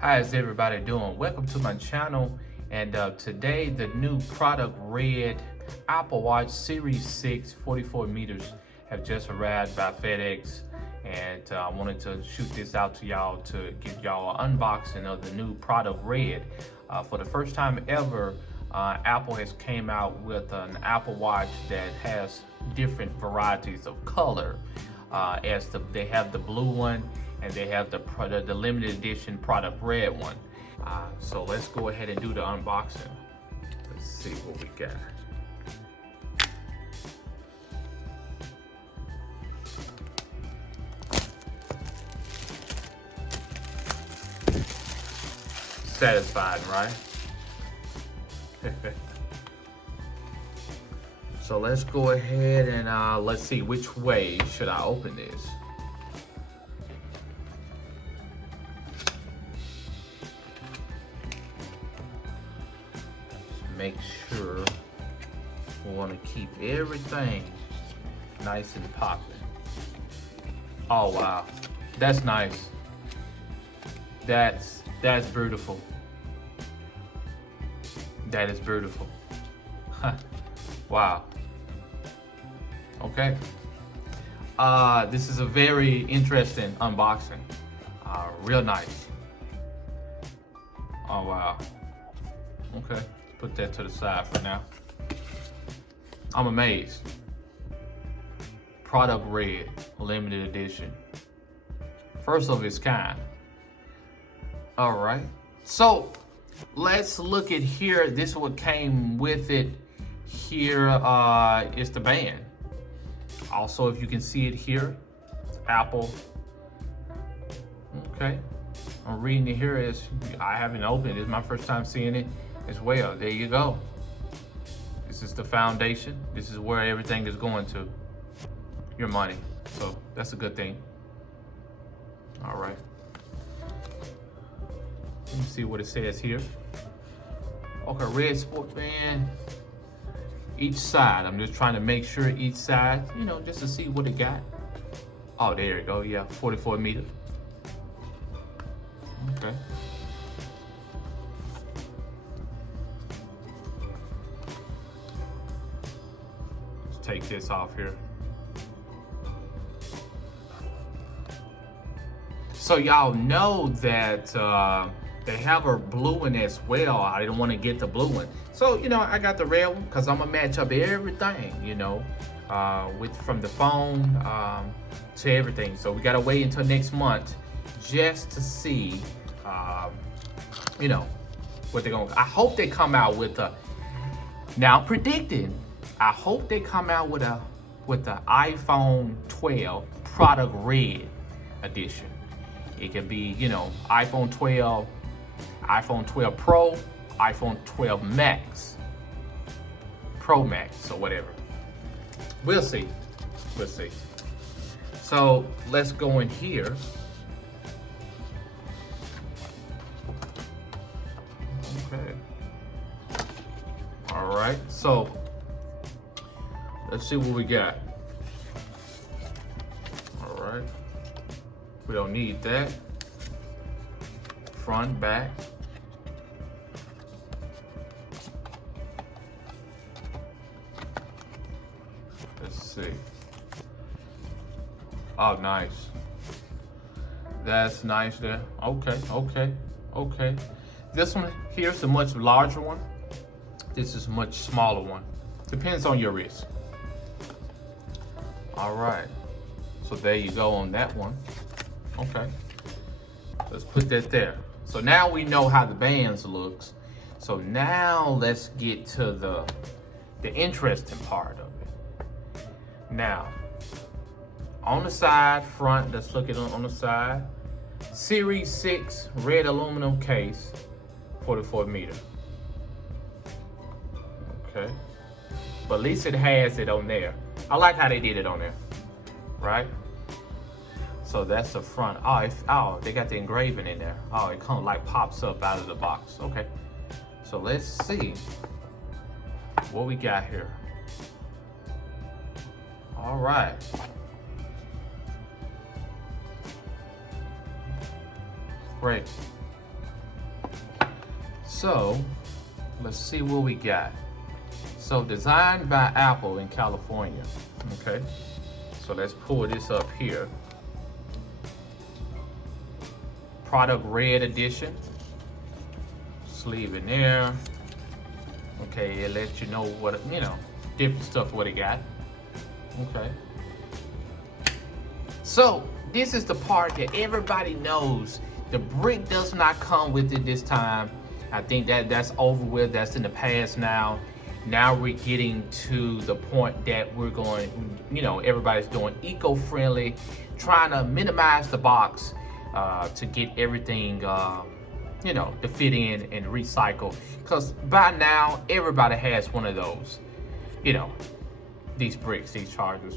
How's everybody doing? Welcome to my channel. And today the new product red Apple Watch Series 6 44 meters have just arrived by FedEx. And I wanted to shoot this out to y'all to give y'all an unboxing of the new product red. For the first time ever, Apple has came out with an Apple Watch that has different varieties of color. They have the blue one and they have the limited edition product red one. So let's go ahead and do the unboxing. Let's see what we got. Satisfied, right? So let's go ahead and let's see, which way should I open this? Make sure we want to keep everything nice and popping. Oh wow, that's nice. That's beautiful. That is beautiful. Wow. Okay. This is a very interesting unboxing. Real nice. Oh wow. Okay. Put that to the side for now. I'm amazed. Product red, limited edition. First of its kind. All right. So let's look at here. This is what came with it. Here is the band. Also, if you can see it here, Apple. Okay. I'm reading it here. I haven't opened it. It's my first time seeing it as well. There you go. This is the foundation. This is where everything is going to. Your money. So that's a good thing. All right. Let me see what it says here. Okay, red sport band. Each side. I'm just trying to make sure each side, just to see what it got. Oh, there you go. Yeah, 44 meters. Okay. Take this off here. So y'all know that they have a blue one as well. I didn't want to get the blue one. So, I got the red one because I'm gonna match up everything, from the phone to everything. So we gotta wait until next month just to see, what they're gonna. I hope they come out with a. Now predicting. I hope they come out with the iPhone 12 product red edition. It could be, iPhone 12, iPhone 12 Pro, iPhone 12 Max, Pro Max, or whatever. We'll see. We'll see. So let's go in here. Okay. All right. So let's see what we got. All right. We don't need that. Front, back. Let's see. Oh, nice. That's nice there. Okay. This one here's a much larger one. This is a much smaller one. Depends on your wrist. All right, so there you go on that one. Okay, let's put that there. So now we know how the bands looks. So now let's get to the interesting part of it. Now, on the side, front, let's look at it on the side. Series 6 red aluminum case, 44 meter. Okay, but at least it has it on there. I like how they did it on there, right? So that's the front. Oh, they got the engraving in there. Oh, it kind of like pops up out of the box. Okay, so let's see what we got here. All right. Great. So let's see what we got. So designed by Apple in California. Okay. So let's pull this up here. Product red edition. Sleeve in there. Okay, it lets you know what, different stuff what it got. Okay. So this is the part that everybody knows. The brick does not come with it this time. I think that's over with. That's in the past now. Now we're getting to the point that we're going, everybody's doing eco-friendly, trying to minimize the box to get everything, to fit in and recycle. Because by now, everybody has one of those, these bricks, these chargers.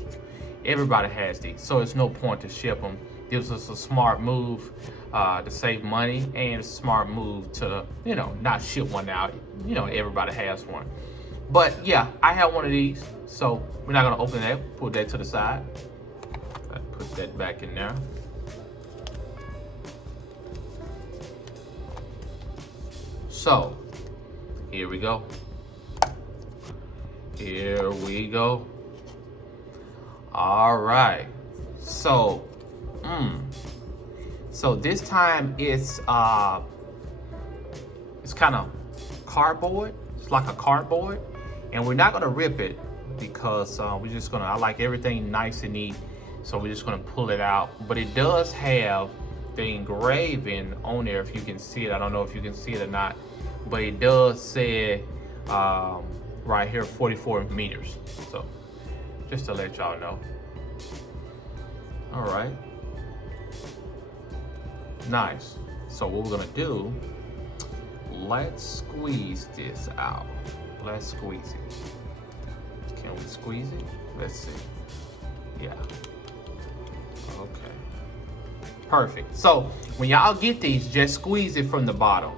Everybody has these, so it's no point to ship them. This was a smart move to save money, and a smart move to, not ship one out. Everybody has one. But yeah, I have one of these, so we're not gonna open that. Put that to the side. Put that back in there. So here we go. Here we go. All right. So, so this time it's kind of cardboard. It's like a cardboard, and we're not gonna rip it because we're just gonna. I like everything nice and neat, so we're just gonna pull it out. But it does have the engraving on there. If you can see it, I don't know if you can see it or not, but it does say right here 44 meters. So just to let y'all know. All right. Nice. So what we're gonna do, let's squeeze this out. Let's squeeze it. Can we squeeze it? Let's see. Yeah. Okay. Perfect. So when y'all get these, just squeeze it from the bottom.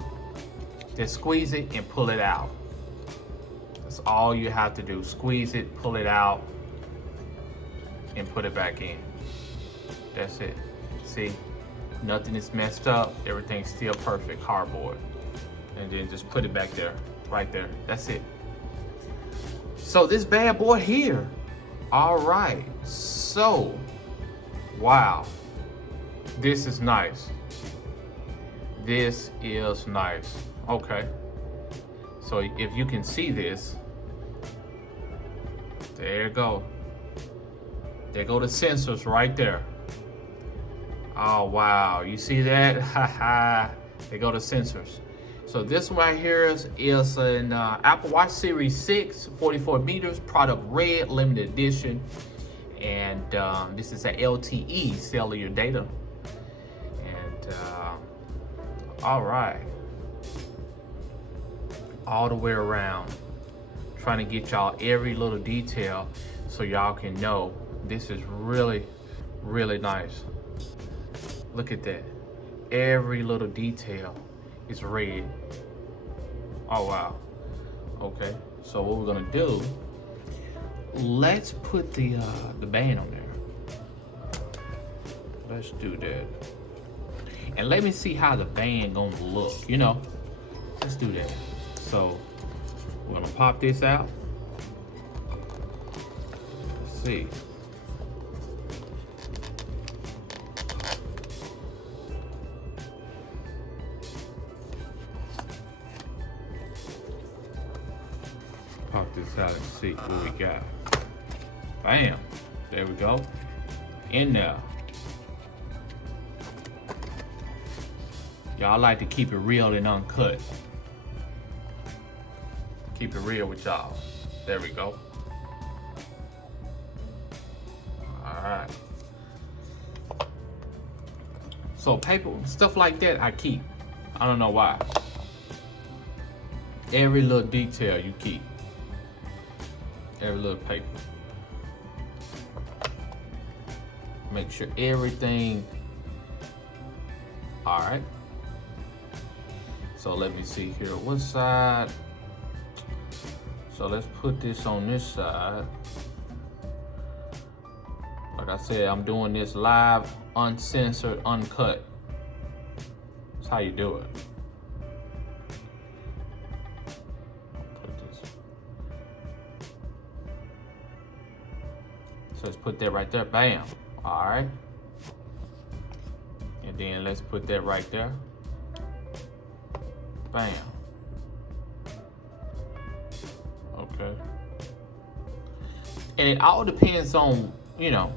Just squeeze it and pull it out. That's all you have to do. Squeeze it, pull it out, and put it back in. That's it. See? Nothing is messed up. Everything's still perfect. Cardboard. And then just put it back there. Right there. That's it. So this bad boy here. All right. So, wow. This is nice. This is nice. Okay. So if you can see this, there you go. There go the sensors right there. Oh, wow. You see that? Haha. There go the sensors. So this one right here is an Apple Watch Series 6, 44 meters, product red, limited edition. And this is a LTE, cellular data. And all right. All the way around. Trying to get y'all every little detail so y'all can know this is really, really nice. Look at that. Every little detail is red. Oh, wow. Okay, so what we're gonna do, let's put the band on there. Let's do that. And let me see how the band gonna look, Let's do that. So we're gonna pop this out. Let's see. Pop this out and see what we got. Bam. There we go. In there. Y'all like to keep it real and uncut. Keep it real with y'all. There we go. Alright. So paper, stuff like that I keep. I don't know why. Every little detail you keep. Every little paper. Make sure everything. Alright. So let me see here. What side? So let's put this on this side. Like I said, I'm doing this live, uncensored, uncut. That's how you do it. let's put that right there. Bam. All right. And then let's put that right there. Bam. Okay. And it all depends on, you know,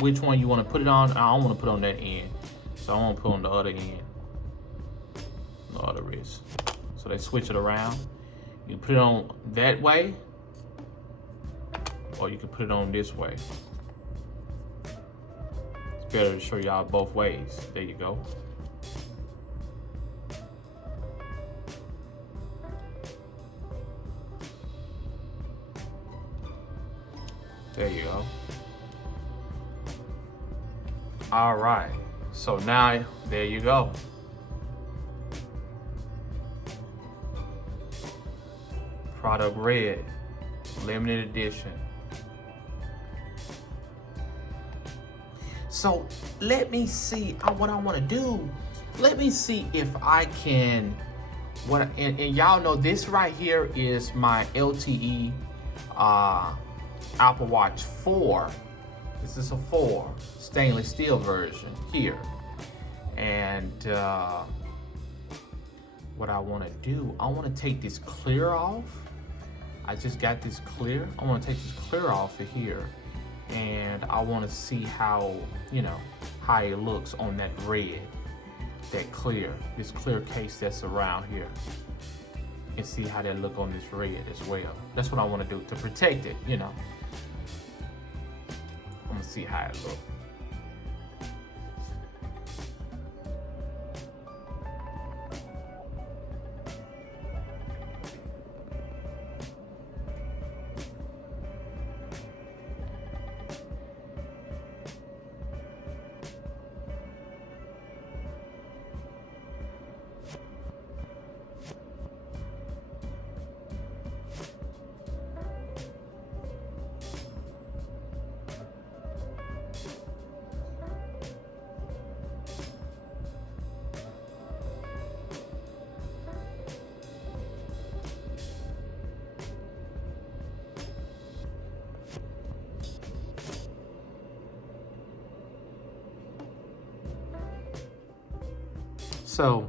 which one you want to put it on. I don't want to put on that end, so I want to put on the other end, the other wrist. So they switch it around. You put it on that way, or you can put it on this way. It's better to show y'all both ways. There you go. There you go. All right, so now, there you go. Product red, limited edition. So let me see what I want to do. Let me see if I can, and y'all know this right here is my LTE Apple Watch 4. This is a 4 stainless steel version here. And what I want to do, I want to take this clear off. I just got this clear. I want to take this clear off of here, and I want to see how, you know, how it looks on that red, that clear, this clear case that's around here, and see how that look on this red as well. That's what I want to do to protect it, you know. I'm gonna see how it looks. So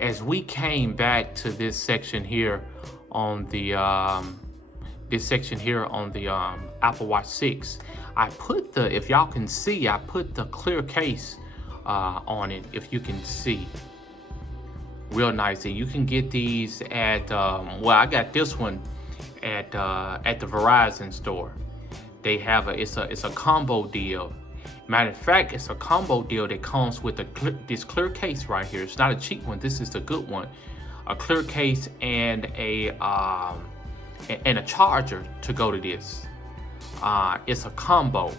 as we came back to this section here on the Apple Watch 6, I put the, if y'all can see, I put the clear case on it, if you can see. Real nice. And you can get these at well, I got this one at the Verizon store. They have it's a combo deal. Matter of fact, it's a combo deal that comes with this clear case right here. It's not a cheap one. This is the good one. A clear case and a charger to go to this. It's a combo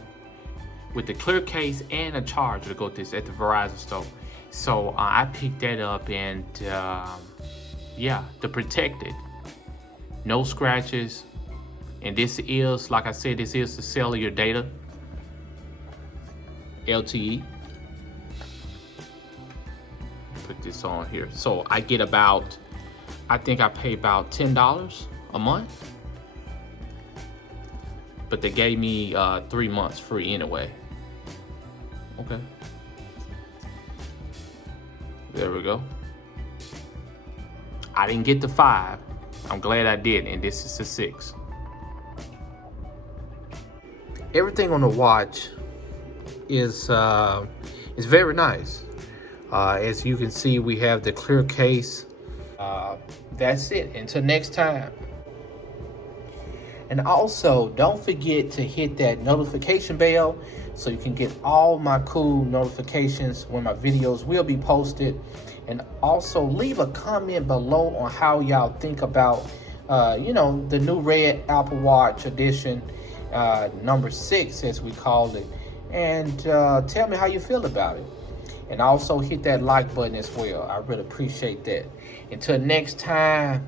with the clear case and a charger to go to this at the Verizon store. So I picked that up, and yeah, to protect it. No scratches. And this is, like I said, this is the cellular data. LTE. Put this on here. So I get about, I think I pay about $10 a month. But they gave me 3 months free anyway. Okay. There we go. I didn't get the 5. I'm glad I did, and this is the 6. Everything on the watch is very nice. As you can see, we have the clear case. That's it. Until next time. And also, don't forget to hit that notification bell so you can get all my cool notifications when my videos will be posted. And also leave a comment below on how y'all think about, you know, the new red Apple Watch edition, number 6 as we call it. And tell me how you feel about it. And also hit that like button as well. I really appreciate that. Until next time.